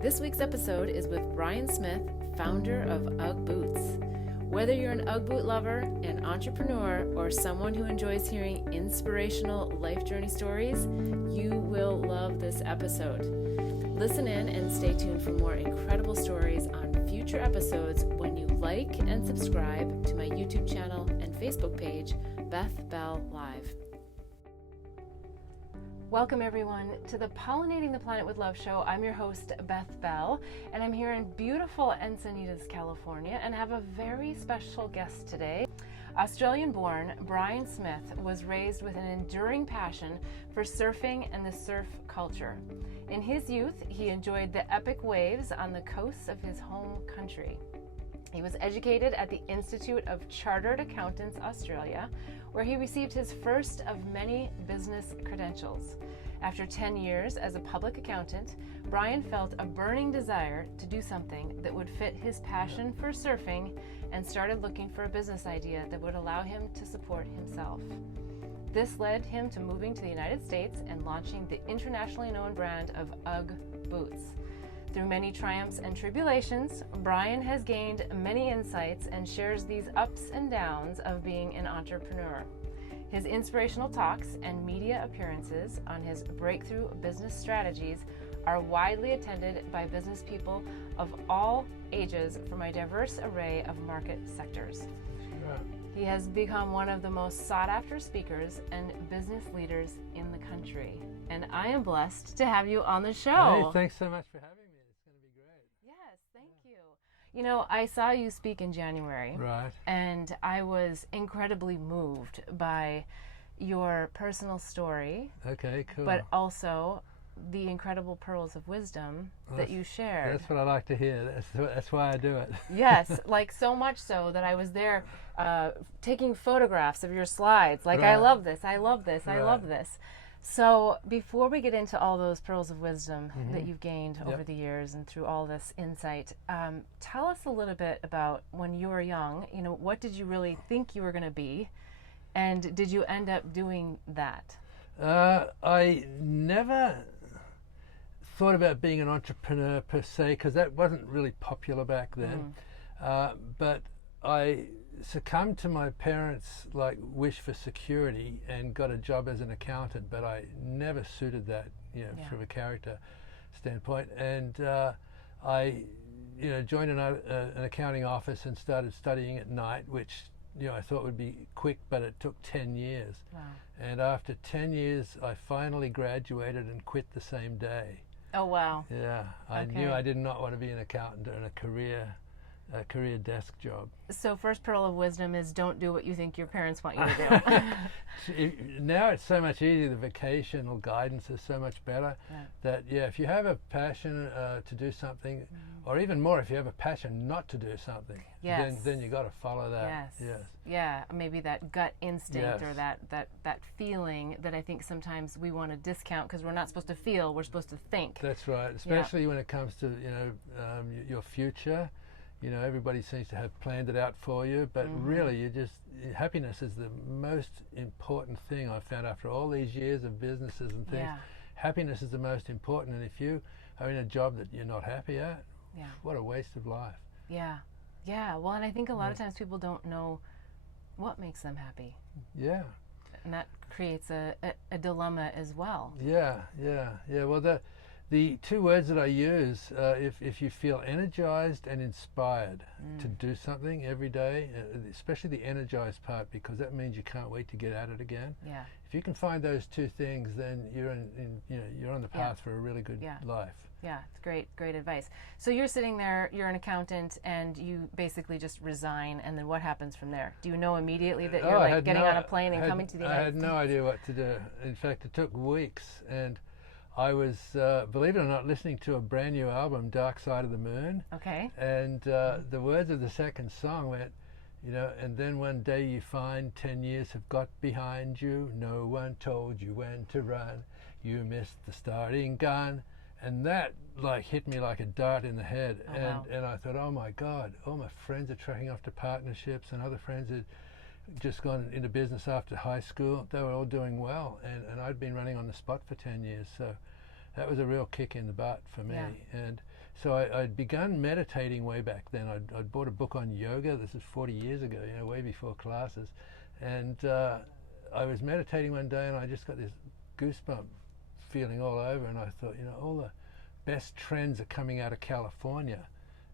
This week's episode is with Brian Smith, founder of UGG Boots. Whether you're an UGG boot lover, an entrepreneur, or someone who enjoys hearing inspirational life journey stories, you will love this episode. Listen in and stay tuned for more incredible stories on future episodes when you like and subscribe to my YouTube channel and Facebook page, Beth Bell Live. Welcome everyone to the Pollinating the Planet with Love show. I'm your host, Beth Bell, and I'm here in beautiful Encinitas, California, and have a very special guest today. Australian-born Brian Smith was raised with an enduring passion for surfing and the surf culture. In his youth, he enjoyed the epic waves on the coasts of his home country. He was educated at the Institute of Chartered Accountants Australia, where he received his first of many business credentials. After 10 years as a public accountant, Brian felt a burning desire to do something that would fit his passion for surfing and started looking for a business idea that would allow him to support himself. This led him to moving to the United States and launching the internationally known brand of UGG Boots. Through many triumphs and tribulations, Brian has gained many insights and shares these ups and downs of being an entrepreneur. His inspirational talks and media appearances on his breakthrough business strategies are widely attended by business people of all ages from a diverse array of market sectors. Sure. He has become one of the most sought-after speakers and business leaders in the country. And I am blessed to have you on the show. Hey, thanks so much for having me. You know, I saw you speak in January, right, and I was incredibly moved by your personal story. Okay, cool. But also the incredible pearls of wisdom that you shared. That's what I like to hear. That's why I do it. Yes, like so much so that I was there taking photographs of your slides. Like, right. I love this, I love this, right. I love this. So before we get into all those pearls of wisdom that you've gained over the years and through all this insight, tell us a little bit about when you were young. You know, what did you really think you were going to be, and did you end up doing that? I never thought about being an entrepreneur per se, because that wasn't really popular back then. But I succumbed to my parents' wish for security and got a job as an accountant, but I never suited that, from a character standpoint. And I, joined an accounting office and started studying at night, which I thought would be quick, but it took 10 years. Wow. And after 10 years, I finally graduated and quit the same day. Oh wow! Yeah, I knew I did not want to be an accountant in a career desk job. So first pearl of wisdom is don't do what you think your parents want you to do. Now it's so much easier. The vocational guidance is so much better. That if you have a passion to do something, or even more, if you have a passion not to do something, then you got to follow that. Yes. Yeah, maybe that gut instinct or that feeling that I think sometimes we want to discount because we're not supposed to feel, we're supposed to think. That's right, especially when it comes to your future. Everybody seems to have planned it out for you, but really happiness is the most important thing I've found after all these years of businesses and things. Happiness is the most important, and if you are in a job that you're not happy at, what a waste of life. Yeah, well, and I think a lot of times people don't know what makes them happy. Yeah. And that creates a dilemma as well. Yeah, well, the two words that I use, if you feel energized and inspired to do something every day, especially the energized part, because that means you can't wait to get at it again. Yeah. If you can find those two things, then you're you're on the path for a really good life. Yeah, it's great advice. So you're sitting there, you're an accountant, and you basically just resign, and then what happens from there? Do you know immediately that you're getting on a plane and coming to the United States? I had no idea what to do. In fact, it took weeks, and I was, believe it or not, listening to a brand new album, Dark Side of the Moon. Okay. And the words of the second song went, and then one day you find 10 years have got behind you. No one told you when to run. You missed the starting gun. And that hit me like a dart in the head. And I thought, oh my God, all my friends are tracking off to partnerships, and other friends had just gone into business after high school. They were all doing well, and I'd been running on the spot for 10 years. So that was a real kick in the butt for me. And So I'd begun meditating way back then. I'd bought a book on yoga. This is 40 years ago, way before classes. And I was meditating one day and I just got this goosebump feeling all over, and I thought, all the best trends are coming out of California.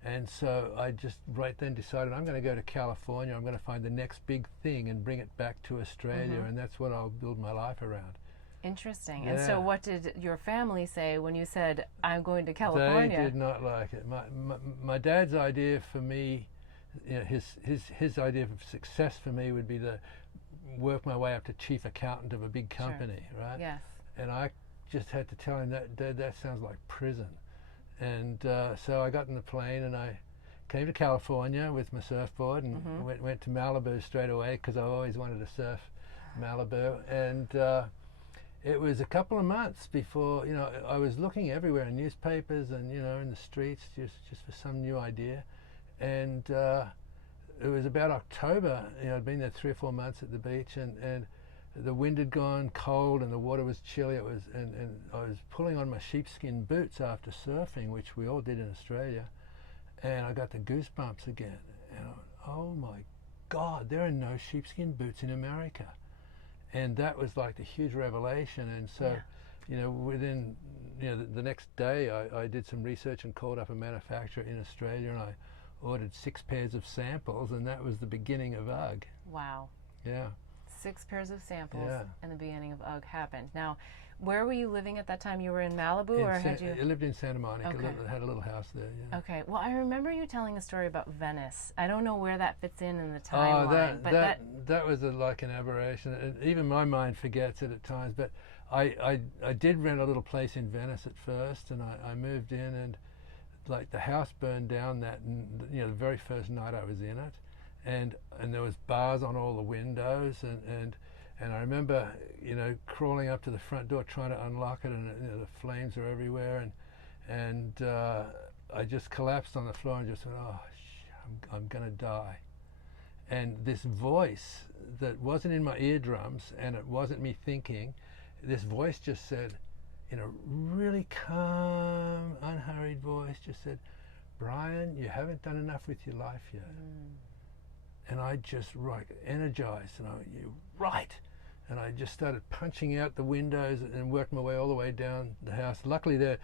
And so I just right then decided I'm going to go to California. I'm going to find the next big thing and bring it back to Australia, and that's what I'll build my life around. Interesting. Yeah. And so what did your family say when you said, I'm going to California? They did not like it. My dad's idea for me, his idea of success for me would be to work my way up to chief accountant of a big company, right? Yes. And I just had to tell him that sounds like prison. And so I got in the plane and I came to California with my surfboard and went to Malibu straight away because I always wanted to surf Malibu. And it was a couple of months before, I was looking everywhere in newspapers and, in the streets just for some new idea. And it was about October, I'd been there 3 or 4 months at the beach, and the wind had gone cold and the water was chilly. And I was pulling on my sheepskin boots after surfing, which we all did in Australia, and I got the goosebumps again. And I went, oh my God, there are no sheepskin boots in America. And that was like a huge revelation. And so, within the next day, I did some research and called up a manufacturer in Australia, and I ordered 6 pairs of samples, and that was the beginning of UGG. Wow. Yeah. 6 pairs of samples, and the beginning of UGG happened. Now, where were you living at that time? You were in Malibu, or had you? I lived in Santa Monica. Okay. I had a little house there. Yeah. Okay. Well, I remember you telling a story about Venice. I don't know where that fits in the timeline, that was like an aberration. And even my mind forgets it at times. But I did rent a little place in Venice at first, and I moved in, and like the house burned down the very first night I was in it, and there was bars on all the windows, and I remember crawling up to the front door trying to unlock it, and the flames are everywhere, and I just collapsed on the floor and just went, oh, I'm gonna die. And this voice that wasn't in my eardrums, and it wasn't me thinking, this voice just said, in a really calm, unhurried voice, just said, Brian, you haven't done enough with your life yet. And I just energized, and I went, you're right. And I just started punching out the windows and worked my way all the way down the house. Luckily, the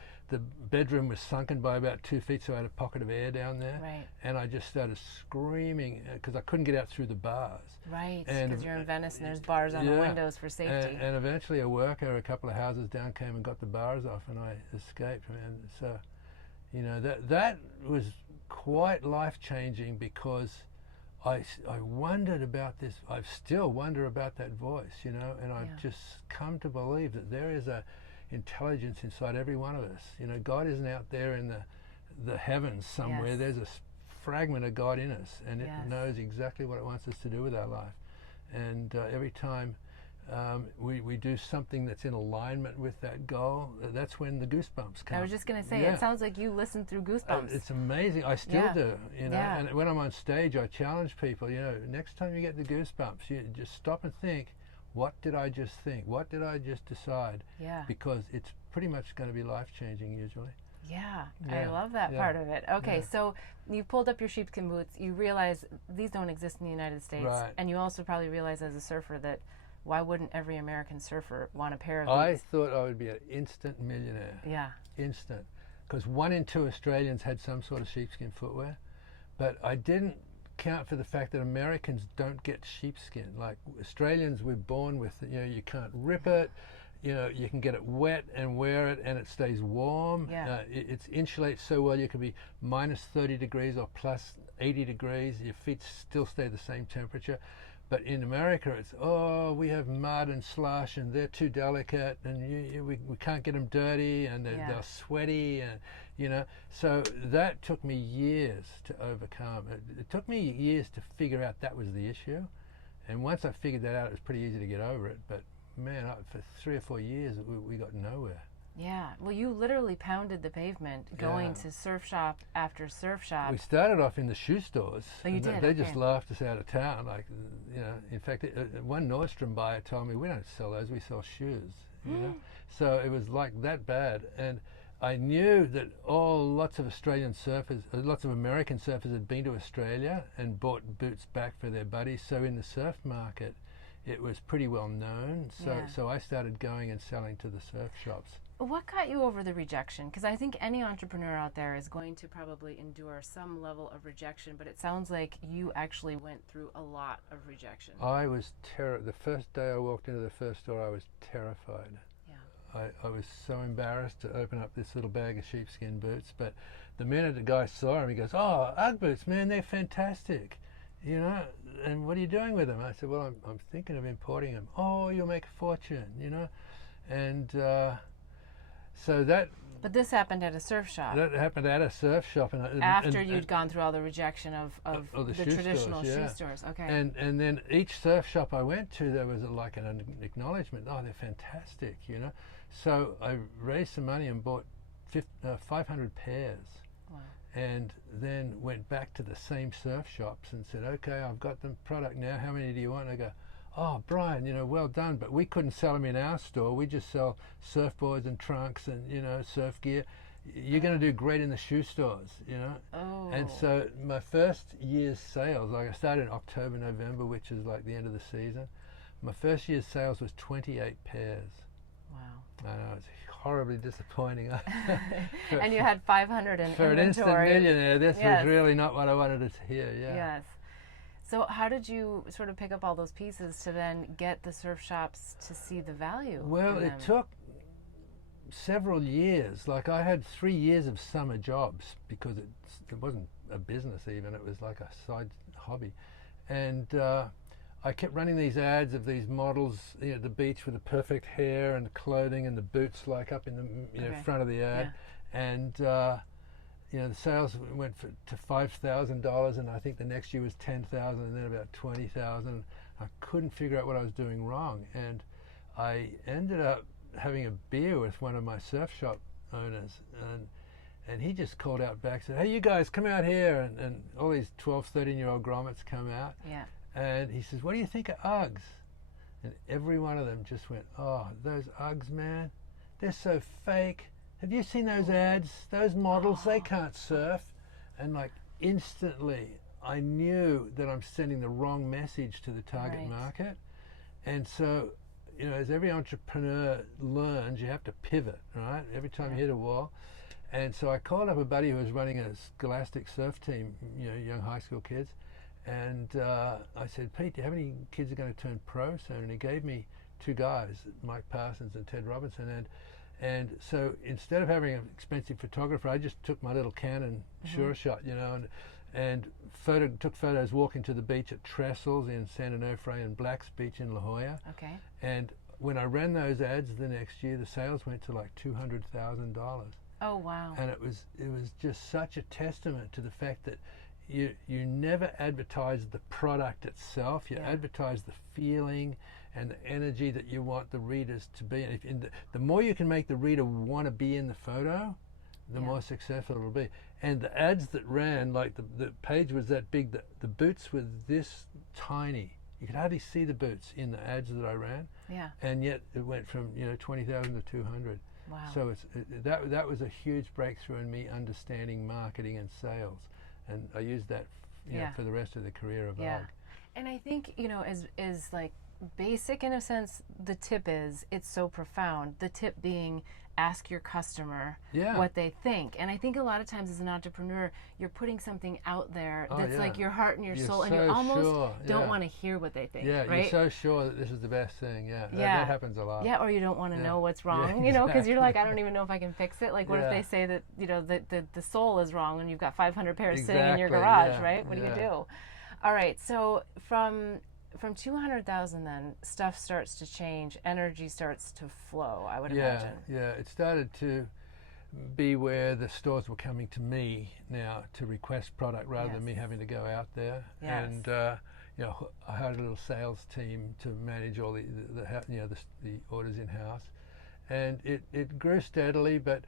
bedroom was sunken by about 2 feet, so I had a pocket of air down there. Right. And I just started screaming because I couldn't get out through the bars. Right, because you're in Venice and there's bars on the windows for safety. And eventually a worker a couple of houses down came and got the bars off, and I escaped. And so, that was quite life-changing because I wondered about this. I still wonder about that voice, and I've just come to believe that there is a intelligence inside every one of us. God isn't out there in the heavens somewhere. There's a fragment of God in us, and it knows exactly what it wants us to do with our life. And every time we do something that's in alignment with that goal, that's when the goosebumps come. I was just going to say, it sounds like you listen through goosebumps. It's amazing. I still do, and when I'm on stage, I challenge people, next time you get the goosebumps, you just stop and think, what did I just think? What did I just decide? Yeah. Because it's pretty much going to be life-changing usually. Yeah, I love that part of it. Okay, so you pulled up your sheepskin boots. You realize these don't exist in the United States. Right. And you also probably realize as a surfer that why wouldn't every American surfer want a pair of these? I thought I would be an instant millionaire. Yeah. Instant. Because 1 in 2 Australians had some sort of sheepskin footwear. But I didn't count for the fact that Americans don't get sheepskin. Like Australians, we're born with, you can't rip it. You can get it wet and wear it and it stays warm. Yeah. It's insulates so well you can be minus 30 degrees or plus 80 degrees. Your feet still stay the same temperature. But in America, it's, we have mud and slush and they're too delicate and we can't get them dirty and they're sweaty and, So that took me years to overcome. It took me years to figure out that was the issue. And once I figured that out, it was pretty easy to get over it. But man, for 3 or 4 years, we got nowhere. Yeah, well, you literally pounded the pavement going to surf shop after surf shop. We started off in the shoe stores. Oh, you did? They just laughed us out of town. Like, in fact, one Nordstrom buyer told me, we don't sell those, we sell shoes. So it was like that bad. And I knew that lots of Australian surfers, lots of American surfers had been to Australia and bought boots back for their buddies. So in the surf market, it was pretty well known. So I started going and selling to the surf shops. What got you over the rejection? Because I think any entrepreneur out there is going to probably endure some level of rejection, but it sounds like you actually went through a lot of rejection. I was the first day I walked into the first store, I was terrified. I was so embarrassed to open up this little bag of sheepskin boots, but the minute the guy saw him, he goes, "Oh, Ugg boots, man, they're fantastic, you know, and what are you doing with them?" I said, "Well, I'm thinking of importing them." "Oh, you'll make a fortune, you know," and so that... But this happened at a surf shop. That happened at a surf shop. After you'd gone through all the rejection of the traditional shoe stores. Okay. And then each surf shop I went to, there was like an acknowledgement. "Oh, they're fantastic, you know." So I raised some money and bought 500 pairs. Wow. And then went back to the same surf shops and said, "Okay, I've got the product now. How many do you want?" And they go, "Oh, Brian, you know, well done, but we couldn't sell them in our store. We just sell surfboards and trunks and, you know, surf gear. You're going to do great in the shoe stores, you know." Oh. And so my first year's sales, like I started in October, November, which is like the end of the season. My first year's sales was 28 pairs. Wow. I know, it's horribly disappointing. And you had 500 in for inventory. an instant millionaire, this was really not what I wanted to hear. Yes. So how did you sort of pick up all those pieces to then get the surf shops to see the value? Well, it took several years. Like I had 3 years of summer jobs because it wasn't a business even, it was like a side hobby. And I kept running these ads of these models, you know, at the beach with the perfect hair and the clothing and the boots like up in the front of the ad. And you know, the sales went to $5,000, and I think the next year was $10,000, and then about $20,000. I couldn't figure out what I was doing wrong, and I ended up having a beer with one of my surf shop owners, and he just called out back, said, "Hey, you guys, come out here," and all these 12, 13-year-old grommets come out, and he says, "What do you think of Uggs?" And every one of them just went, "Oh, those Uggs, man, they're so fake. Have you seen those ads? Those models, they can't surf." And like instantly, I knew that I'm sending the wrong message to the target market. And so, you know, as every entrepreneur learns, you have to pivot, right? Every time you hit a wall. And so I called up a buddy who was running a scholastic surf team, you know, young high school kids. And I said, "Pete, do you have any kids who are going to turn pro soon?" And he gave me 2 guys, Mike Parsons and Ted Robinson. And so instead of having an expensive photographer, I just took my little Canon Sure Shot, you know, and took photos walking to the beach at Trestles in San Onofre and Black's Beach in La Jolla. Okay. And when I ran those ads the next year, the sales went to like $200,000. Oh, wow. And it was just such a testament to the fact that you never advertise the product itself. You advertise the feeling and the energy that you want the readers to be. And the more you can make the reader want to be in the photo, the more successful it'll be. And the ads that ran, like the page was that big, the boots were this tiny. You could hardly see the boots in the ads that I ran. Yeah. And yet it went from, you know, 20,000 to 200. Wow. So that was a huge breakthrough in me understanding marketing and sales. And I used that, you know, for the rest of the career of Ugg. And I think, you know, is like basic in a sense, the tip is, it's so profound. The tip being, ask your customer what they think. And I think a lot of times as an entrepreneur, you're putting something out there that's like your heart and your soul, and you almost don't want to hear what they think. Yeah, right? You're so sure that this is the best thing. That happens a lot. Yeah, or you don't want to know what's wrong, you know, because you're like, I don't even know if I can fix it. Like, what if they say that, you know, the sole is wrong and you've got 500 pairs sitting in your garage, right? What do you do? All right, so from 200,000 then, stuff starts to change, energy starts to flow, I would imagine. Yeah, it started to be where the stores were coming to me now to request product rather than me having to go out there. And you know, I hired a little sales team to manage all the orders in-house. And it grew steadily, but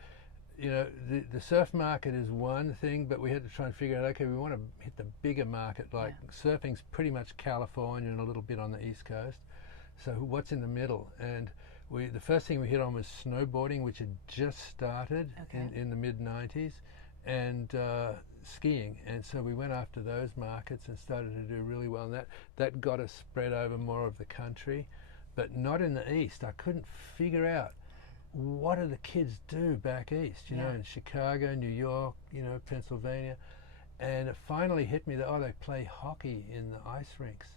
you know, the surf market is one thing, but we had to try and figure out, okay, we want to hit the bigger market, like surfing's pretty much California and a little bit on the East Coast. So what's in the middle? And the first thing we hit on was snowboarding, which had just started in the mid-90s, and skiing. And so we went after those markets and started to do really well. And that got us spread over more of the country, but not in the East. I couldn't figure out, what do the kids do back east, you know, in Chicago, New York, you know, Pennsylvania. And it finally hit me that, they play hockey in the ice rinks.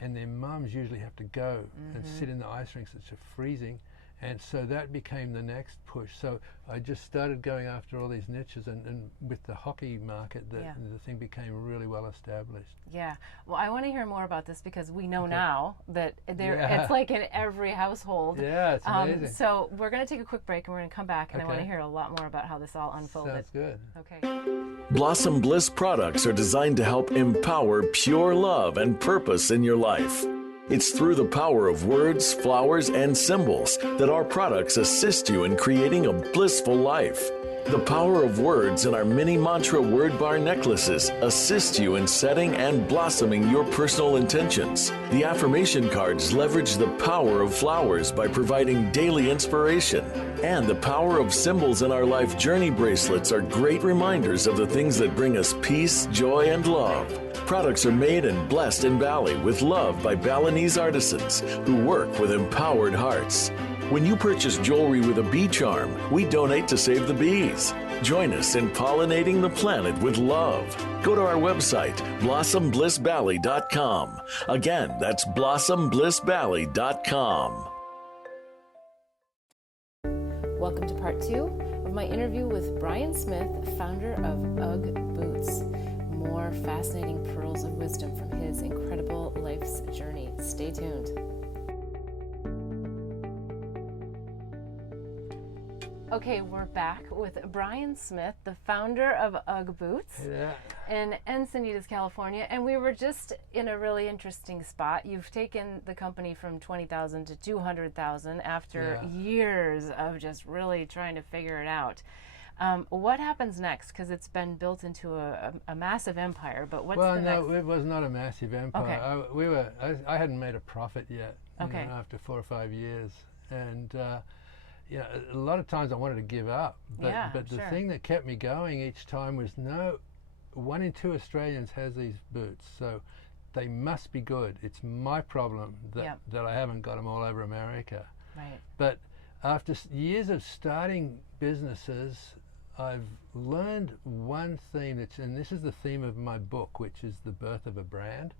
And their mums usually have to go and sit in the ice rinks, which are freezing. And so that became the next push. So I just started going after all these niches, and with the hockey market, the thing became really well established. Yeah. Well, I want to hear more about this, because we know now that it's like in every household. Yeah, it's amazing. So we're going to take a quick break, and we're going to come back, and I want to hear a lot more about how this all unfolded. Sounds good. Okay. Blossom Bliss products are designed to help empower pure love and purpose in your life. It's through the power of words, flowers, and symbols that our products assist you in creating a blissful life. The power of words in our mini mantra word bar necklaces assist you in setting and blossoming your personal intentions. The affirmation cards leverage the power of flowers by providing daily inspiration. And the power of symbols in our life journey bracelets are great reminders of the things that bring us peace, joy, and love. Products are made and blessed in Bali with love by Balinese artisans who work with empowered hearts. When you purchase jewelry with a bee charm, we donate to save the bees. Join us in pollinating the planet with love. Go to our website, blossomblissbali.com. Again, that's blossomblissbali.com. Welcome to part 2 of my interview with Brian Smith, founder of UGG Boots. More fascinating pearls of wisdom from his incredible life's journey. Stay tuned. Okay, we're back with Brian Smith, the founder of UGG Boots in Encinitas, California. And we were just in a really interesting spot. You've taken the company from 20,000 to 200,000 after years of just really trying to figure it out. What happens next? Because it's been built into a massive empire, but what's the next? Well, no, it was not a massive empire. Okay. I hadn't made a profit yet, okay, after 4 or 5 years. And a lot of times I wanted to give up, but the thing that kept me going each time was, 1 in 2 Australians has these boots, so they must be good. It's my problem that I haven't got them all over America. Right. But after years of starting businesses, I've learned one theme, and this is the theme of my book, which is the birth of a brand.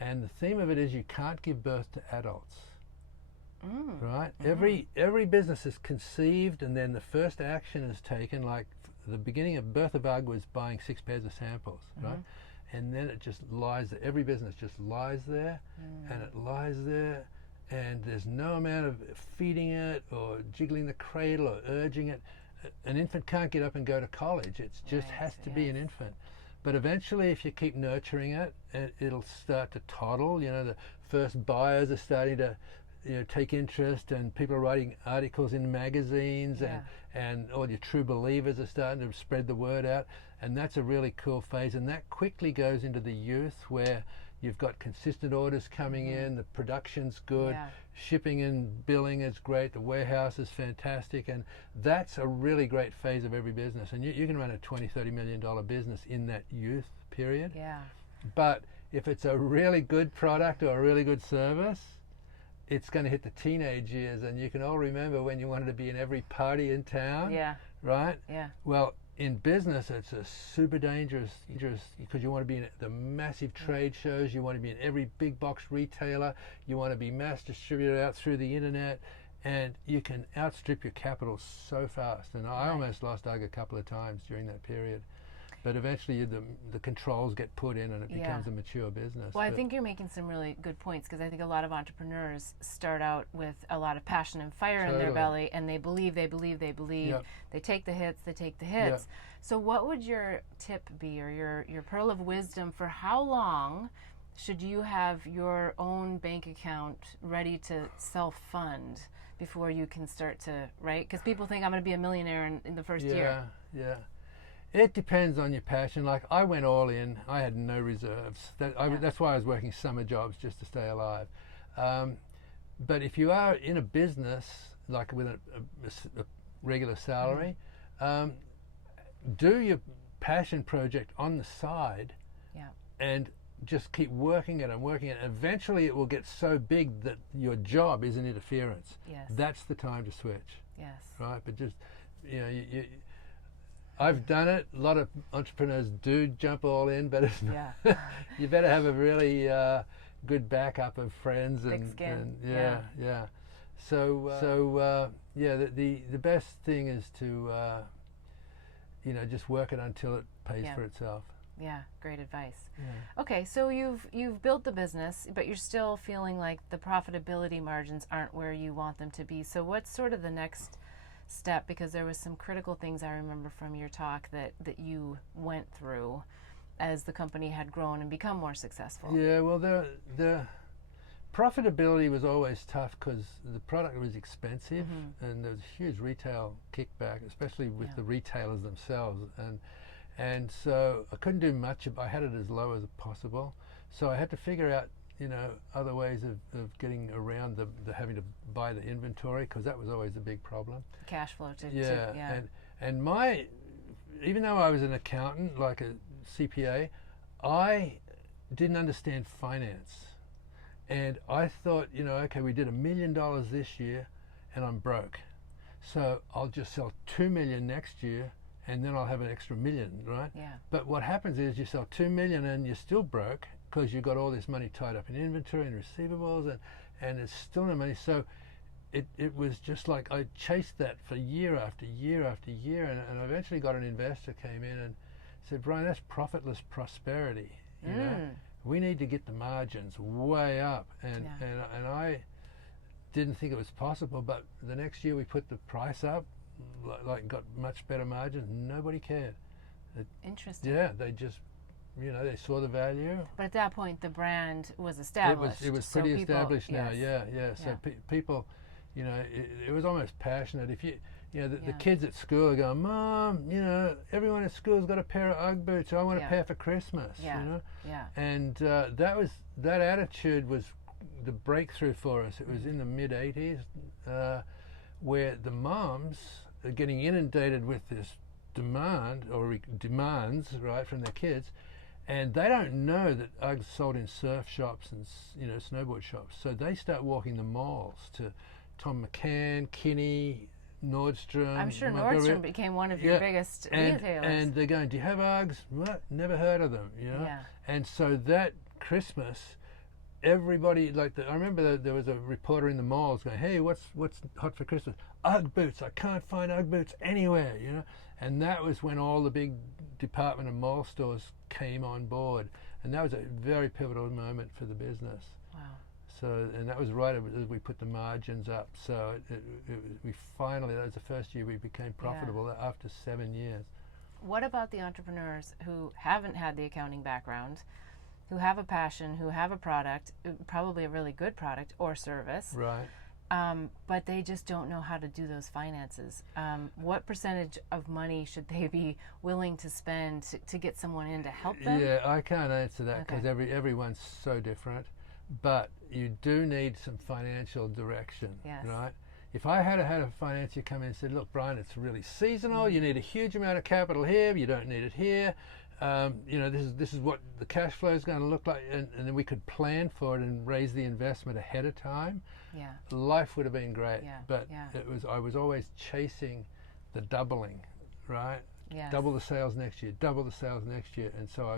And the theme of it is, you can't give birth to adults. Right? Every business is conceived, and then the first action is taken. Like the beginning of birth of UGG was buying 6 pairs of samples, right? And then it just lies there. Every business just lies there, and it lies there, and there's no amount of feeding it or jiggling the cradle or urging it. An infant can't get up and go to college. It just has to be an infant. But eventually, if you keep nurturing it, it'll start to toddle. You know, the first buyers are starting to take interest, and people are writing articles in magazines, and all your true believers are starting to spread the word out, and that's a really cool phase. And that quickly goes into the youth, where you've got consistent orders coming in, the production's good, shipping and billing is great, the warehouse is fantastic, and that's a really great phase of every business. And you can run a $20-30 million business in that youth period. But if it's a really good product or a really good service, it's going to hit the teenage years, and you can all remember when you wanted to be in every party in town, right? Well, in business, it's a super dangerous, because you want to be in the massive trade shows, you want to be in every big box retailer, you want to be mass distributed out through the internet, and you can outstrip your capital so fast. And I almost lost UGG a couple of times during that period. But eventually the controls get put in, and it becomes a mature business. Well, I think you're making some really good points, because I think a lot of entrepreneurs start out with a lot of passion and fire in their belly, and they believe. They take the hits. So what would your tip be, or your pearl of wisdom for how long should you have your own bank account ready to self-fund before you can start to, right? Because people think, I'm going to be a millionaire in the first year. It depends on your passion. Like, I went all in. I had no reserves. That's why I was working summer jobs, just to stay alive. But if you are in a business, like with a regular salary, do your passion project on the side, and just keep working it and working it. Eventually it will get so big that your job is an interference. Yes. That's the time to switch. Yes. Right? But just, you know, I've done it. A lot of entrepreneurs do jump all in, but it's you better have a really good backup of friends and yeah. So the best thing is to just work it until it pays for itself. Yeah, great advice. Yeah. Okay, so you've built the business, but you're still feeling like the profitability margins aren't where you want them to be. So what's sort of the next step? Because there was some critical things I remember from your talk that you went through as the company had grown and become more successful. Yeah, well, the profitability was always tough because the product was expensive, and there was huge retail kickback, especially with the retailers themselves, and so I couldn't do much. I had it as low as possible, so I had to figure out other ways of getting around the having to buy the inventory, because that was always a big problem. Cash flow to and even though I was an accountant, like a CPA, I didn't understand finance. And I thought, okay, we did $1 million this year and I'm broke. So I'll just sell 2 million next year and then I'll have an extra $1 million, right? Yeah. But what happens is you sell 2 million and you're still broke because you've got all this money tied up in inventory and receivables and it's still no money. So it was just like I chased that for year after year after year, and I eventually got an investor came in and said, Brian, that's profitless prosperity. You know? We need to get the margins way up, and I didn't think it was possible, but the next year we put the price up, like got much better margins. Nobody cared. Interesting. Yeah, they just, they saw the value. But at that point, the brand was established. It was pretty established now. Yeah. So people, it was almost passionate. If the kids at school are going, Mom, everyone at school's got a pair of UGG boots. I want a pair for Christmas. And that attitude was the breakthrough for us. It was in the mid '80s, where the moms are getting inundated with this demand or demands, right, from their kids, and they don't know that UGG's sold in surf shops and snowboard shops. So they start walking the malls to Tom McCann, Kinney, Nordstrom. I'm sure Nordstrom became one of your biggest retailers. And they're going, do you have UGGs? What? Never heard of them, Yeah. And so that Christmas, everybody, I remember there was a reporter in the malls going, hey, what's hot for Christmas? UGG boots. I can't find UGG boots anywhere, And that was when all the big department and mall stores came on board. And that was a very pivotal moment for the business. Wow. So, and that was right as we put the margins up. So we finally, that was the first year we became profitable after 7 years. What about the entrepreneurs who haven't had the accounting background, who have a passion, who have a product, probably a really good product or service, right? But they just don't know how to do those finances? What percentage of money should they be willing to spend to get someone in to help them? Yeah, I can't answer that because everyone's so different. But you do need some financial direction, right? If I had a financier come in and said, look, Brian, it's really seasonal. You need a huge amount of capital here. You don't need it here. This is what the cash flow is going to look like, and then we could plan for it and raise the investment ahead of time. Yeah, life would have been great. But I was always chasing the doubling, right? Yes. Double the sales next year, double the sales next year, and so I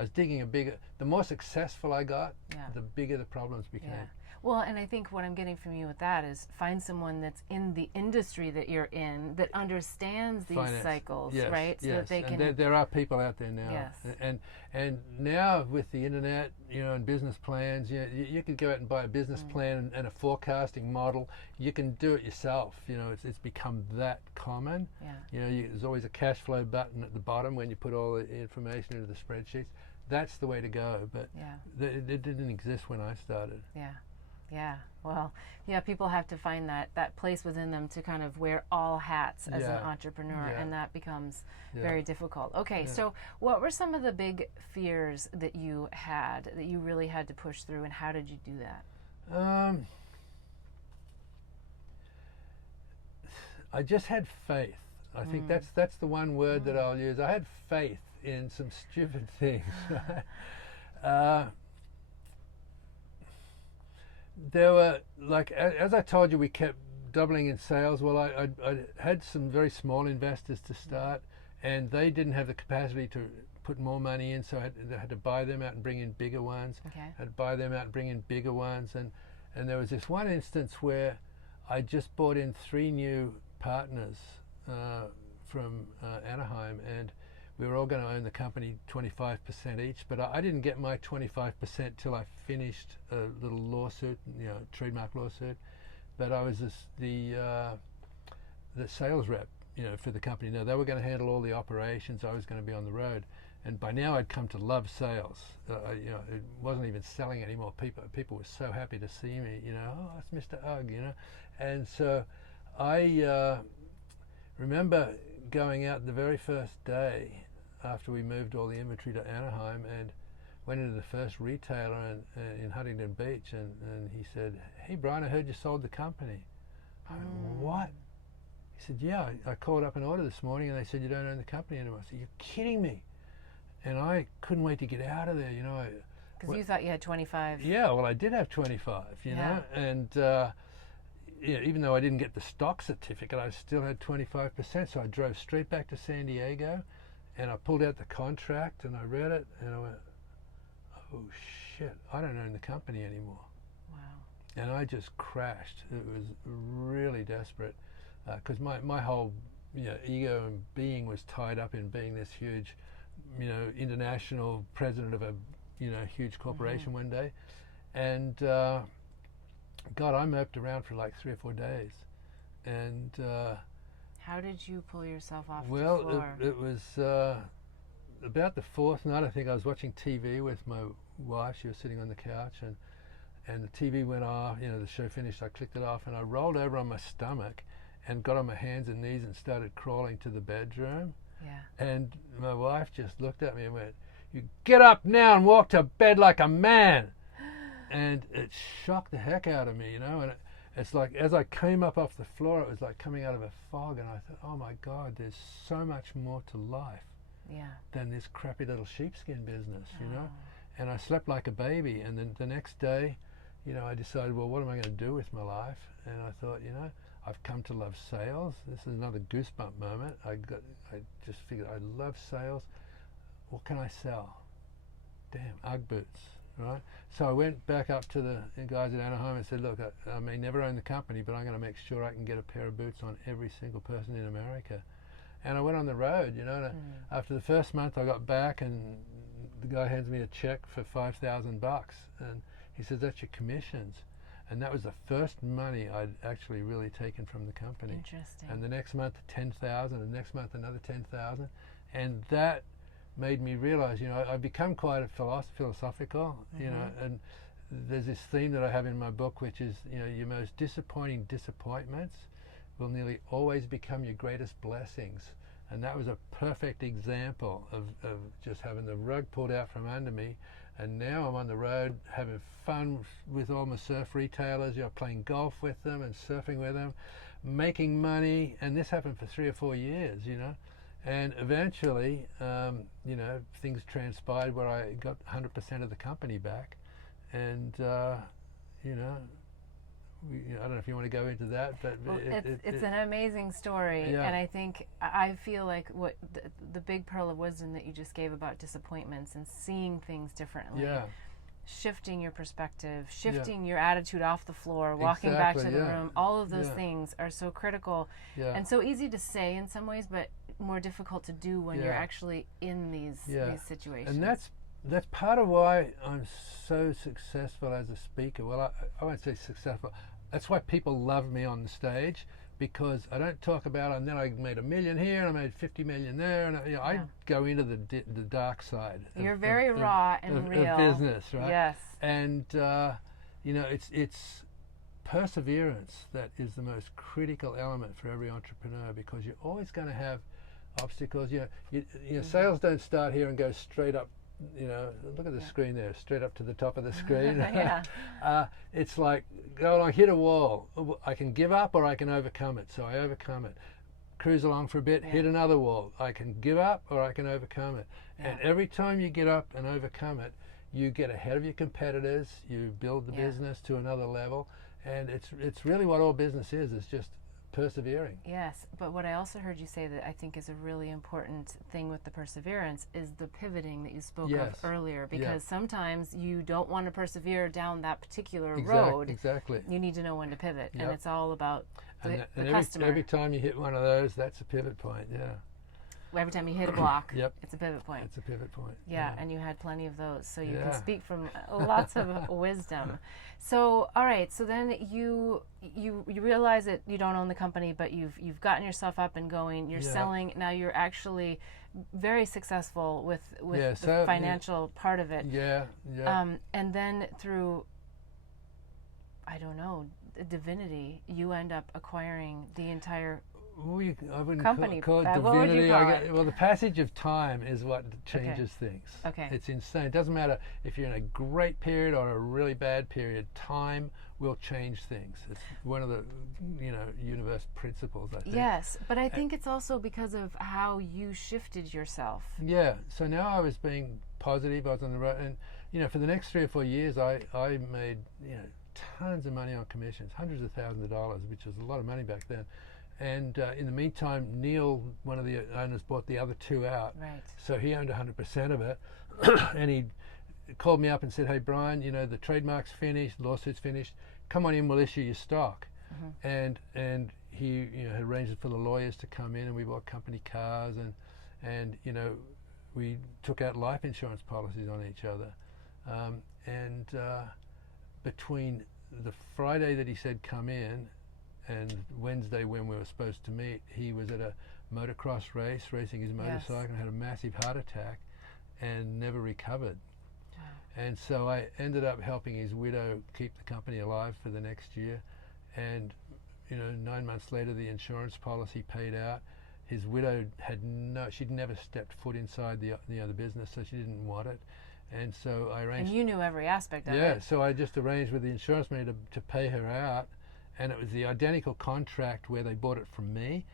was digging a bigger. The more successful I got, the bigger the problems became. Yeah. Well, and I think what I'm getting from you with that is find someone that's in the industry that you're in that understands these cycles, right? So that they can. There are people out there now, and now with the internet, and business plans, you can go out and buy a business plan and a forecasting model. You can do it yourself. It's become that common. There's always a cash flow button at the bottom when you put all the information into the spreadsheets. That's the way to go, but it didn't exist when I started. Yeah, well, people have to find that place within them to kind of wear all hats as an entrepreneur, and that becomes very difficult. Okay, so what were some of the big fears that you had, that you really had to push through, and how did you do that? I just had faith. I think that's the one word that I'll use. I had faith in some stupid things. There were, like, as I told you, we kept doubling in sales. Well, I had some very small investors to start, and they didn't have the capacity to put more money in, so I had to buy them out and bring in bigger ones. Okay. I had to buy them out and bring in bigger ones, and there was this one instance where I just brought in 3 new partners from Anaheim, and we were all going to own the company 25% each, but I didn't get my 25% till I finished a little lawsuit, trademark lawsuit. But I was the sales rep, for the company. Now, they were going to handle all the operations. I was going to be on the road, and by now I'd come to love sales. It wasn't even selling anymore. People were so happy to see me. Oh, it's Mr. Ugg, and so I remember going out the very first day after we moved all the inventory to Anaheim, and went into the first retailer in Huntington Beach, and he said, "Hey Brian, I heard you sold the company." I went, "What?" He said, "Yeah, I called up an order this morning and they said you don't own the company anymore." I said, "You're kidding me." And I couldn't wait to get out of there, Because you thought you had 25. Yeah, well, I did have 25, know, and even though I didn't get the stock certificate, I still had 25%. So I drove straight back to San Diego, and I pulled out the contract and I read it, and I went, "Oh shit, I don't own the company anymore." Wow. And I just crashed. It was really desperate, because my whole ego and being was tied up in being this huge international president of a huge corporation one day. And God, I moped around for like 3 or 4 days. And how did you pull yourself off the well, floor? it was about the 4th night. I think I was watching TV with my wife. She was sitting on the couch, and the TV went off. The show finished. I clicked it off, and I rolled over on my stomach and got on my hands and knees and started crawling to the bedroom. Yeah. And my wife just looked at me and went, "You get up now and walk to bed like a man." And it shocked the heck out of me, and it's like, as I came up off the floor, it was like coming out of a fog, and I thought, oh my God, there's so much more to life than this crappy little sheepskin business, And I slept like a baby, and then the next day, I decided, well, what am I going to do with my life? And I thought, I've come to love sales. This is another goosebump moment. I just figured, I love sales. What can I sell? Damn, Ugg boots, right? So I went back up to the guys at Anaheim and said, "Look, I may never own the company, but I'm going to make sure I can get a pair of boots on every single person in America." And I went on the road, and after the first month I got back, and the guy hands me a check for $5,000, and he says, "That's your commissions." And that was the first money I'd actually really taken from the company. Interesting. And the next month, 10,000, and the next month another 10,000, and that made me realize, I've become quite a philosophical, and there's this theme that I have in my book, which is, your most disappointing disappointments will nearly always become your greatest blessings. And that was a perfect example of just having the rug pulled out from under me. And now I'm on the road having fun with all my surf retailers, playing golf with them and surfing with them, making money. And this happened for 3 or 4 years, And eventually, things transpired where I got 100% of the company back. And, I don't know if you want to go into that, but well, it's an amazing story, and I think I feel like what the big pearl of wisdom that you just gave about disappointments and seeing things differently, shifting your perspective, shifting your attitude off the floor, walking back to the room, all of those things are so critical and so easy to say in some ways, but more difficult to do when you're actually in these situations. And that's part of why I'm so successful as a speaker. Well, I won't say successful. That's why people love me on the stage, because I don't talk about, and then I made $1 million here and I made $50 million there, and I go into the dark side. You're very raw and real. Of business, right? Yes. And it's perseverance that is the most critical element for every entrepreneur, because you're always going to have obstacles. Sales don't start here and go straight up look at the screen there, straight up to the top of the screen. Yeah. It's like, go along, hit a wall. I can give up or I can overcome it. So I overcome it. Cruise along for a bit, hit another wall. I can give up or I can overcome it. Yeah. And every time you get up and overcome it, you get ahead of your competitors, you build the business to another level. And it's really what all business is just persevering. Yes, but what I also heard you say that I think is a really important thing with the perseverance is the pivoting that you spoke of earlier, because sometimes you don't want to persevere down that particular road. Exactly. You need to know when to pivot, and it's all about the and customer. Every time you hit one of those, that's a pivot point, Every time you hit a block, it's a pivot point. It's a pivot point. Yeah, and you had plenty of those, so you can speak from lots of wisdom. So, all right, so then you realize that you don't own the company, but you've gotten yourself up and going. You're selling now. You're actually very successful with the financial part of it. And then through, I don't know, divinity, you end up acquiring the entire I wouldn't company. call it divinity. What would you call it? Well, the passage of time is what changes things. Okay. It's insane. It doesn't matter if you're in a great period or a really bad period. Time will change things. It's one of the universe principles, I think. Yes, but I think it's also because of how you shifted yourself. Yeah. So now I was being positive. I was on the road, and for the next 3 or 4 years, I made tons of money on commissions, hundreds of thousands of dollars, which was a lot of money back then. And in the meantime, Neil, one of the owners, bought the other two out. Right. So he owned 100% of it. And he called me up and said, "Hey, Brian, the trademark's finished, lawsuit's finished. Come on in, we'll issue your stock." And he had arranged for the lawyers to come in, and we bought company cars, and we took out life insurance policies on each other. Between the Friday that he said come in and Wednesday when we were supposed to meet, he was at a motocross race racing his motorcycle and had a massive heart attack and never recovered. Wow. And so I ended up helping his widow keep the company alive for the next year. And 9 months later, the insurance policy paid out. His widow she'd never stepped foot inside the business, so she didn't want it. And so I arranged. And you knew every aspect of it. Yeah, so I just arranged with the insurance money to pay her out. And it was the identical contract where they bought it from me,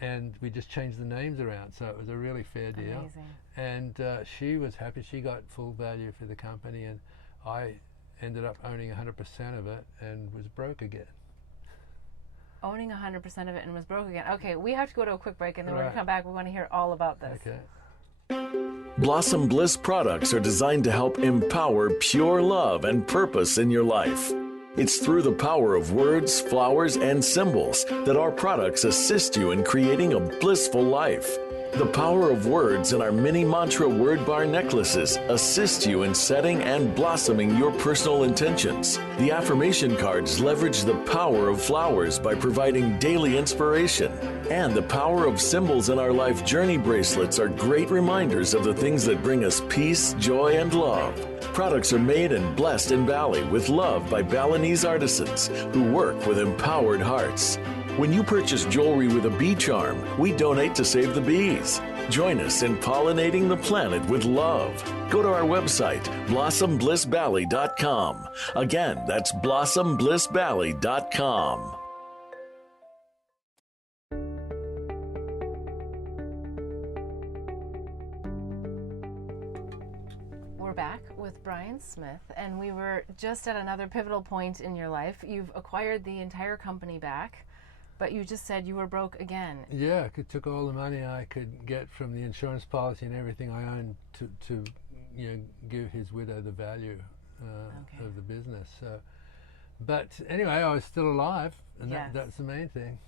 and we just changed the names around, so it was a really fair deal. Amazing. And she was happy. She got full value for the company, and I ended up owning 100% of it and was broke again. Owning 100% of it and was broke again. Okay, we have to go to a quick break, and then we're going to come back. We want to hear all about this. Okay. Blossom Bliss products are designed to help empower pure love and purpose in your life. It's through the power of words, flowers, and symbols that our products assist you in creating a blissful life. The power of words in our mini mantra word bar necklaces assist you in setting and blossoming your personal intentions. The affirmation cards leverage the power of flowers by providing daily inspiration. And the power of symbols in our life journey bracelets are great reminders of the things that bring us peace, joy, and love. Products are made and blessed in Bali with love by Balinese artisans who work with empowered hearts. When you purchase jewelry with a bee charm, we donate to save the bees. Join us in pollinating the planet with love. Go to our website, blossomblissbali.com. Again, that's blossomblissbali.com. We're back with Brian Smith, and we were just at another pivotal point in your life. You've acquired the entire company back. But you just said you were broke again. Yeah, I took all the money I could get from the insurance policy and everything I owned to give his widow the value of the business. So, but anyway, I was still alive, and that's the main thing.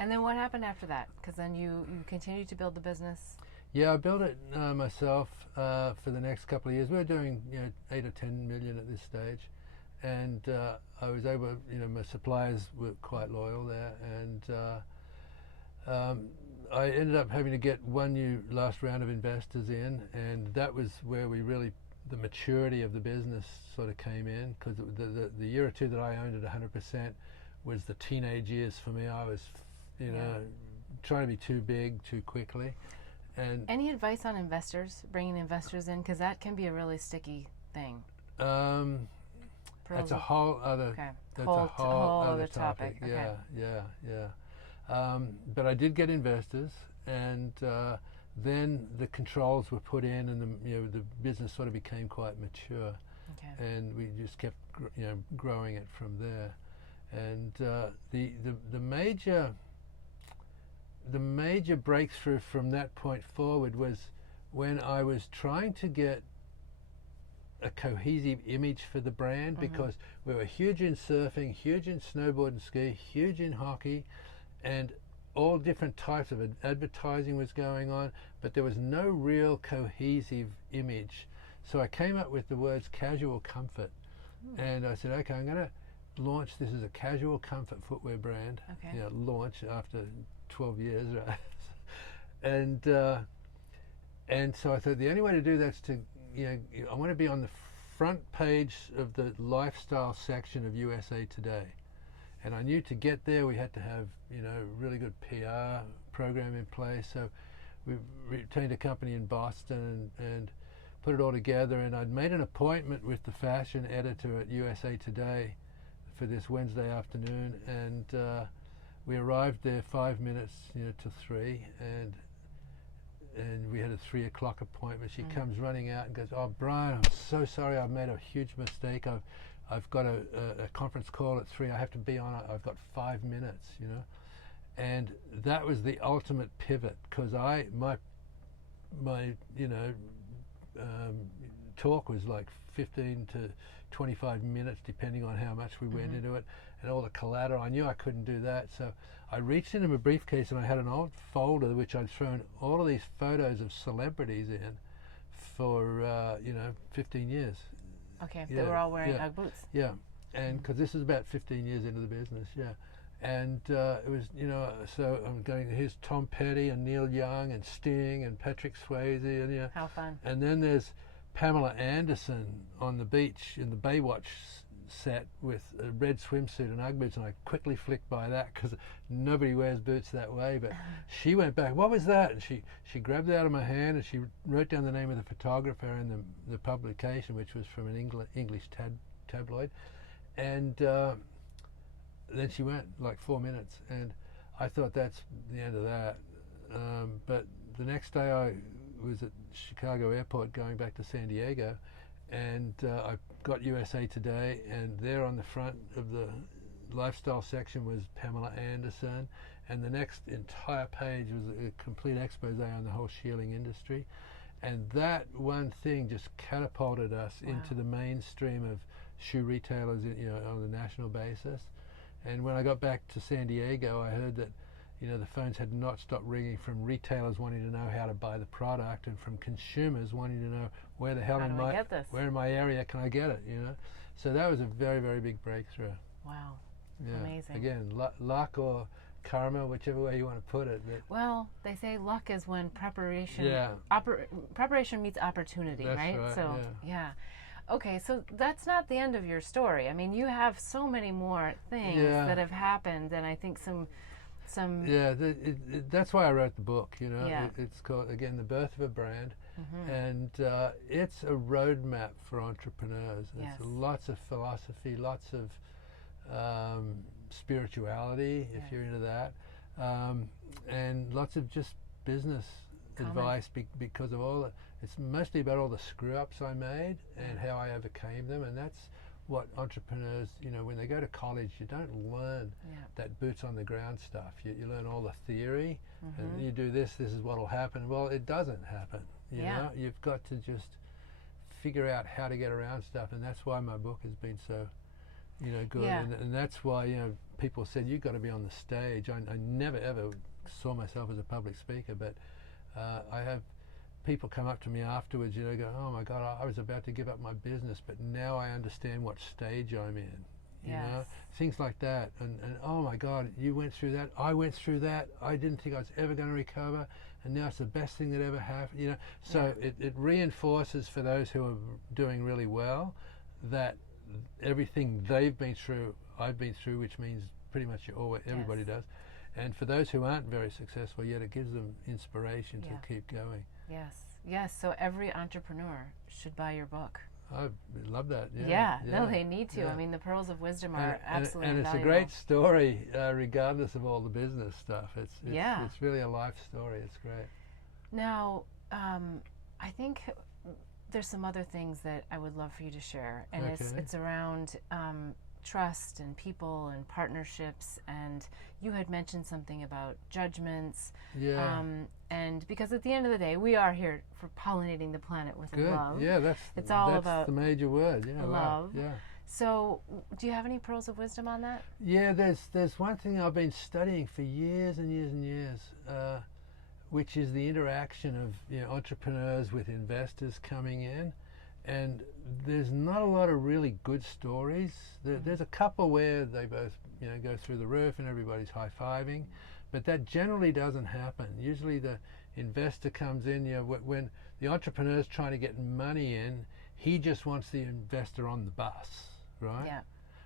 And then what happened after that? Because then you continued to build the business. Yeah, I built it myself for the next couple of years. We were doing 8 or 10 million at this stage. And I was able, my suppliers were quite loyal there, and I ended up having to get one new last round of investors in, and that was where the maturity of the business sort of came in, because the year or two that I owned it 100% was the teenage years for me. I was, trying to be too big too quickly. And any advice on investors, bringing investors in? Because that can be a really sticky thing. That's a whole other. Okay. That's whole a whole other topic. Yeah, Okay. yeah. But I did get investors, and then the controls were put in, and the business sort of became quite mature, Okay. and we just kept growing it from there. And the major breakthrough from that point forward was when I was trying to get a cohesive image for the brand, because we were huge in surfing, huge in snowboard and ski, huge in hockey, and all different types of advertising was going on, but there was no real cohesive image. So I came up with the words casual comfort, and I said, okay, I'm going to launch this as a casual comfort footwear brand. Okay. Launch after 12 years, right? And so I thought the only way to do that's to, I want to be on the front page of the lifestyle section of USA Today. And I knew to get there we had to have, really good PR program in place. So we retained a company in Boston and put it all together. And I'd made an appointment with the fashion editor at USA Today for this Wednesday afternoon. And we arrived there 5 minutes, to 3. And we had a 3 o'clock appointment. She comes running out and goes, "Oh, Brian, I'm so sorry. I've made a huge mistake. I've got a conference call at 3. I have to be on it. I've got 5 minutes, And that was the ultimate pivot, because my talk was like 15 to 25 minutes, depending on how much we went into it, and all the collateral. I knew I couldn't do that, so I reached into my briefcase and I had an old folder which I'd thrown all of these photos of celebrities in for 15 years. Okay, they were all wearing Ugg boots. Yeah, and because this is about 15 years into the business, and it was, so I'm going, here's Tom Petty and Neil Young and Sting and Patrick Swayze, and How fun. And then there's Pamela Anderson on the beach in the Baywatch set with a red swimsuit and Ugg boots, and I quickly flicked by that because nobody wears boots that way. But she went back, "What was that?" And she grabbed it out of my hand and she wrote down the name of the photographer and the publication, which was from an English tabloid, and then she went like 4 minutes, and I thought that's the end of that. But the next day I was at Chicago Airport going back to San Diego, and I got USA Today, and there on the front of the lifestyle section was Pamela Anderson, and the next entire page was a complete expose on the whole shearling industry. And that one thing just catapulted us into the mainstream of shoe retailers on a national basis. And when I got back to San Diego, I heard that the phones had not stopped ringing from retailers wanting to know how to buy the product, and from consumers wanting to know where the hell where in my area can I get it, So that was a very, very big breakthrough. Wow. Yeah. Amazing. Again, luck or karma, whichever way you want to put it. Well, they say luck is when preparation meets opportunity, That's right? So yeah. Okay, so that's not the end of your story. I mean, you have so many more things that have happened, and I think some. Yeah, that's why I wrote the book. It's called, again, The Birth of a Brand, and it's a roadmap for entrepreneurs. Yes. It's lots of philosophy, lots of spirituality, if you're into that, and lots of just business advice because of it's mostly about all the screw-ups I made and how I overcame them, and that's what entrepreneurs, when they go to college, you don't learn that boots on the ground stuff. You learn all the theory, and then you do this is what will happen. Well, it doesn't happen. You know, you've got to just figure out how to get around stuff, and that's why my book has been so, good. Yeah. And that's why, people said, you've got to be on the stage. I never ever saw myself as a public speaker, but I have people come up to me afterwards, go, "Oh my God, I was about to give up my business, but now I understand what stage I'm in." You know, things like that, and oh my God, you went through that, I went through that, I didn't think I was ever going to recover, and now it's the best thing that ever happened. So it reinforces for those who are doing really well that everything they've been through, I've been through, which means pretty much everybody does. And for those who aren't very successful yet, it gives them inspiration to keep going. Yes. So every entrepreneur should buy your book. I love that. No, they need to. I mean, the pearls of wisdom are absolutely and it's invaluable. a great story, regardless of all the business stuff. It's really a life story. It's great. Now, I think there's some other things that I would love for you to share, and it's around trust and people and partnerships, and you had mentioned something about judgments. And because at the end of the day, we are here for pollinating the planet with love. Yeah, that's all about the major word. Yeah, love. Yeah. So, do you have any pearls of wisdom on that? Yeah, there's one thing I've been studying for years and years and years, which is the interaction of entrepreneurs with investors coming in. And there's not a lot of really good stories. There's a couple where they both go through the roof and everybody's high-fiving, but that generally doesn't happen. Usually the investor comes in, when the entrepreneur's trying to get money in, he just wants the investor on the bus, right? Yeah.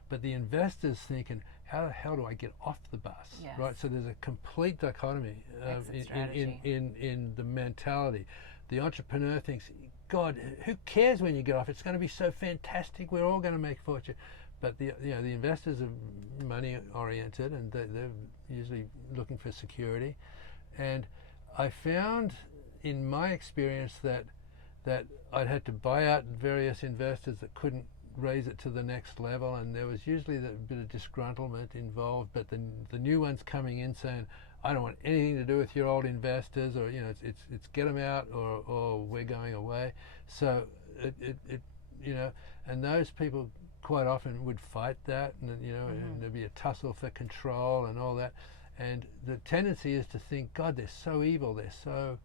But the investor's thinking, how the hell do I get off the bus, right? So there's a complete dichotomy in the mentality. The entrepreneur thinks, God, who cares when you get off? It's going to be so fantastic. We're all going to make fortune. But the investors are money oriented, and they're usually looking for security. And I found in my experience that I'd had to buy out various investors that couldn't raise it to the next level, and there was usually a bit of disgruntlement involved. But the new ones coming in saying, I don't want anything to do with your old investors, or it's get them out, or we're going away. So and those people quite often would fight that, and and there'd be a tussle for control and all that. And the tendency is to think, God, they're so evil, they're so,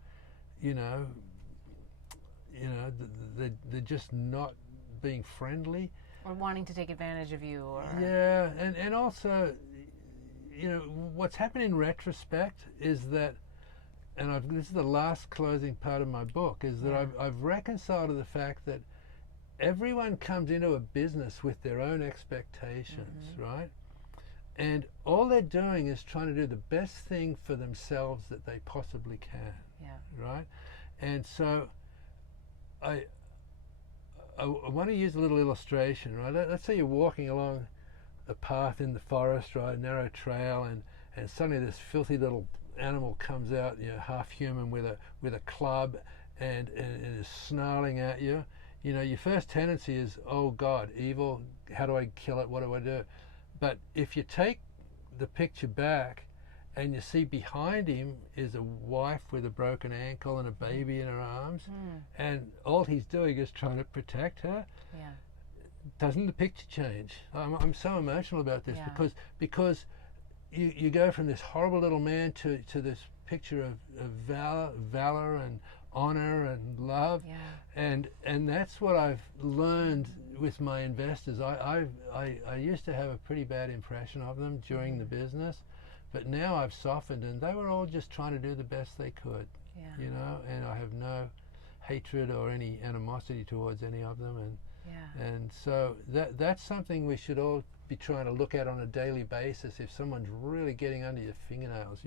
they're just not being friendly, or wanting to take advantage of you, or and also, what's happened in retrospect is that, and this is the last closing part of my book, is that I've reconciled to the fact that everyone comes into a business with their own expectations, right? And all they're doing is trying to do the best thing for themselves that they possibly can, right? And so I want to use a little illustration, right? Let's say you're walking along a path in the forest, right, a narrow trail, and suddenly this filthy little animal comes out, half human with a club, and is snarling at you. Your first tendency is, oh God, evil, how do I kill it, what do I do? But if you take the picture back and you see behind him is a wife with a broken ankle and a baby in her arms, and all he's doing is trying to protect her, doesn't the picture change? I'm so emotional about this because you go from this horrible little man to this picture of valor and honor and love, and that's what I've learned with my investors. I used to have a pretty bad impression of them during the business, but now I've softened, and they were all just trying to do the best they could, and I have no hatred or any animosity towards any of them, and so that's something we should all be trying to look at on a daily basis. If someone's really getting under your fingernails,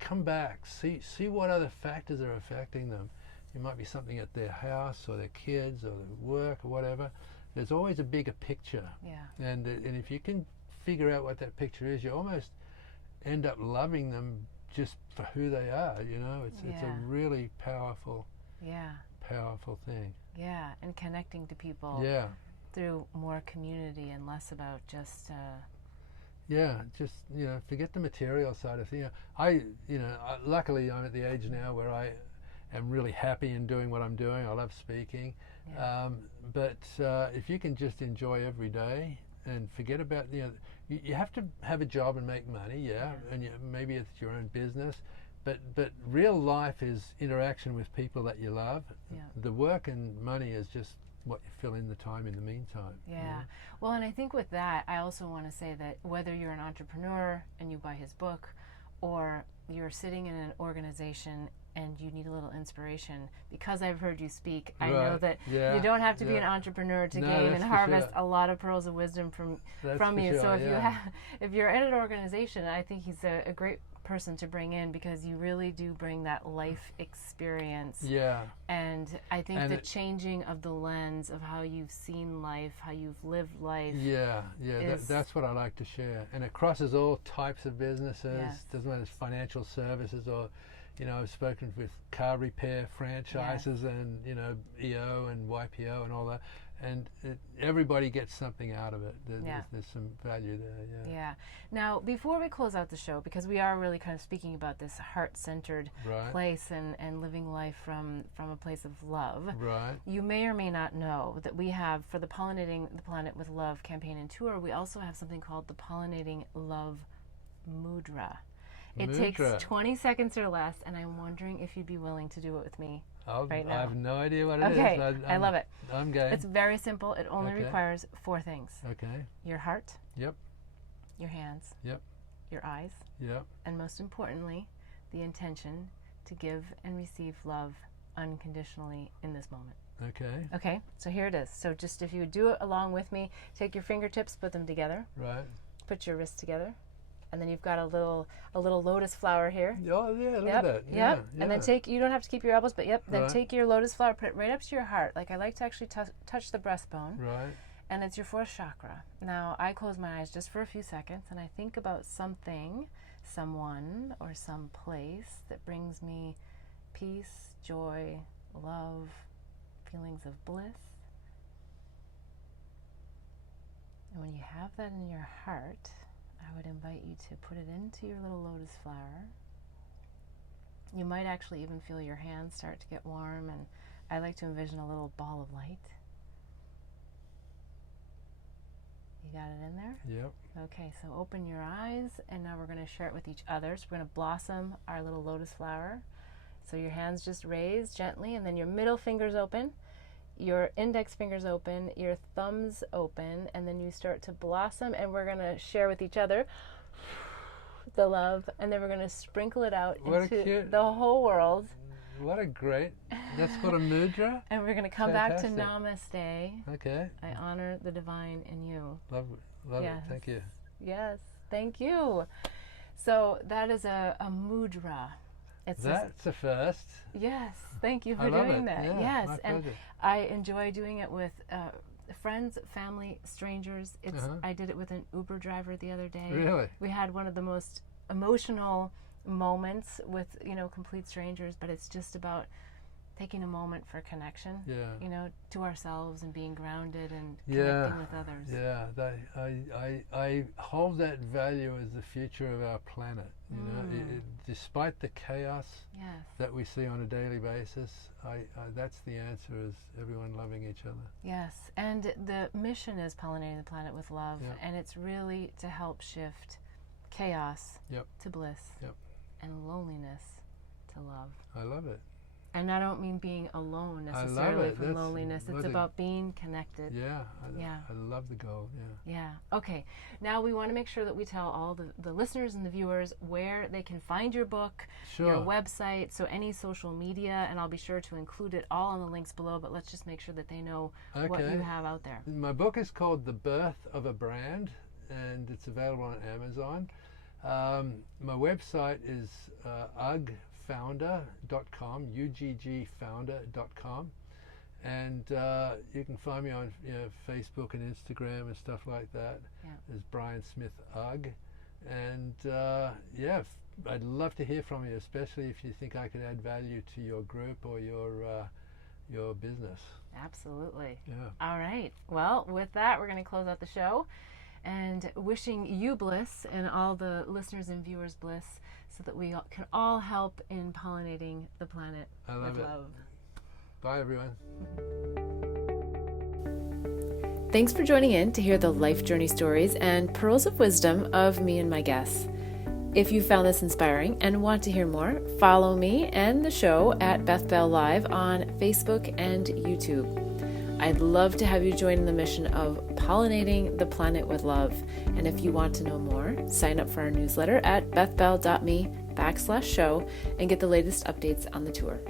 come back, see what other factors are affecting them. It might be something at their house or their kids or their work or whatever. There's always a bigger picture, and if you can figure out what that picture is, you almost end up loving them just for who they are. It's a really powerful thing. And connecting to people through more community and less about just forget the material side of things. Luckily I'm at the age now where I am really happy in doing what I'm doing. I love speaking, but if you can just enjoy every day and forget about, you have to have a job and make money, and maybe it's your own business, but real life is interaction with people that you love. The work and money is just what you fill in the time in the meantime. Well, and I think with that, I also want to say that whether you're an entrepreneur and you buy his book, or you're sitting in an organization and you need a little inspiration, because I've heard you speak, I Right. know that Yeah. you don't have to be Yeah. an entrepreneur to No, gain that's and for harvest sure. a lot of pearls of wisdom from That's for you. sure, So yeah. if you're in an organization, I think he's a great person to bring in, because you really do bring that life experience. Yeah. And I think And the it- changing of the lens of how you've seen life, how you've lived life. Yeah, is- that's what I like to share, and it crosses all types of businesses. Yes. Doesn't matter if it's financial services or, I've spoken with car repair franchises and EO and YPO and all that, and everybody gets something out of it. There's some value there. Yeah. Now, before we close out the show, because we are really kind of speaking about this heart-centered Right. place and living life from a place of love. Right. You may or may not know that we have, for the Pollinating the Planet with Love campaign and tour, we also have something called the Pollinating Love Mudra. It takes Mudra. 20 seconds or less, and I'm wondering if you'd be willing to do it with me. right now. I have no idea what it is. Okay, I love it. I'm game. It's very simple. It only Okay. requires 4 things. Okay. Your heart, Yep. your hands, Yep. your eyes, Yep. and most importantly, the intention to give and receive love unconditionally in this moment. Okay. Okay, so here it is. So just if you would do it along with me, take your fingertips, put them together, Right. put your wrists together, and then you've got a little lotus flower here. Oh yeah. Look Yep, at that. yep. Yeah. And then you don't have to keep your elbows, but then Right. take your lotus flower, put it right up to your heart. Like I like to actually touch the breastbone. Right. And it's your 4th chakra. Now, I close my eyes just for a few seconds and I think about something, someone, or some place that brings me peace, joy, love, feelings of bliss. And when you have that in your heart, I would invite you to put it into your little lotus flower. You might actually even feel your hands start to get warm, and I like to envision a little ball of light. You got it in there? Yep. Okay, so open your eyes, and now we're going to share it with each other. So we're going to blossom our little lotus flower. So your hands just raise gently, and then your middle fingers open, your index fingers open, your thumbs open, and then you start to blossom, and we're going to share with each other the love, and then we're going to sprinkle it out into the whole world. What a great, that's called a mudra? And we're going to come Fantastic. back to namaste. Okay. I honor the divine in you. Love Yes. it. Thank you. Yes, thank you. So that is a mudra. That's a first. Yes, thank you for I love doing it. that. Yeah, Yes, my and pleasure. I enjoy doing it with friends, family, strangers. I did it with an Uber driver the other day. Really? We had one of the most emotional moments with complete strangers, but it's just about taking a moment for connection. Yeah. To ourselves and being grounded and connecting with others. Yeah, I hold that value as the future of our planet. Despite the chaos Yes. that we see on a daily basis, that's the answer: is everyone loving each other. Yes, and the mission is Pollinating the Planet with Love, Yep. and it's really to help shift chaos Yep. to bliss Yep. and loneliness to love. I love it. And I don't mean being alone I love necessarily it. from That's loneliness. It's bloody- about being connected. Yeah. Yeah. I love the goal. Yeah. Yeah. Okay. Now we want to make sure that we tell all the listeners and the viewers where they can find your book, Sure. your website, so any social media, and I'll be sure to include it all in the links below, but let's just make sure that they know what Okay. you have out there. My book is called The Birth of a Brand, and it's available on Amazon. My website is uggfounder.com, uggfounder.com, and you can find me on Facebook and Instagram and stuff like that. Yeah. As Brian Smith Ugg, and I'd love to hear from you, especially if you think I could add value to your group or your business. Absolutely. Yeah. All right. Well, with that, we're going to close out the show and wishing you bliss and all the listeners and viewers bliss so that we can all help in pollinating the planet I love with it. love. Bye, everyone. Thanks for joining in to hear the life journey stories and pearls of wisdom of me and my guests. If you found this inspiring and want to hear more, follow me and the show at Beth Bell Live on Facebook and YouTube. I'd love to have you join in the mission of pollinating the planet with love. And if you want to know more, sign up for our newsletter at bethbell.me bethbell.com/show and get the latest updates on the tour.